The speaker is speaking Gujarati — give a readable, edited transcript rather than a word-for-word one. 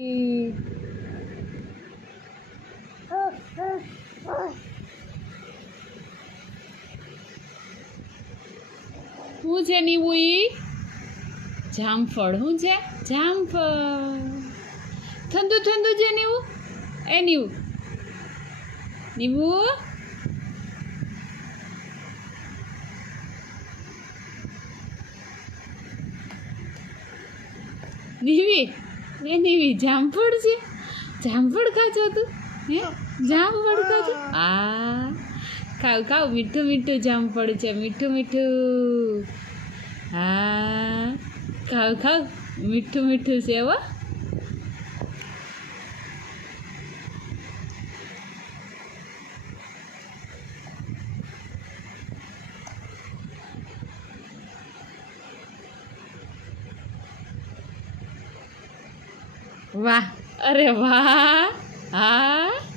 શું છે નીવું ઈ જામફળ શું છે જામફળ ઠંડુ ઠંડુ છે નીવું એ નીવું નીવું નીવી એ નીવી જામફળ છે જામફળ ખાજો તું હે જામફળ ખાજો આ ખાવ ખાવ મીઠું મીઠું જામફળ છે મીઠું મીઠું હા ખાવ ખાવ મીઠું મીઠું છે હો વાહ અરે વાહ હા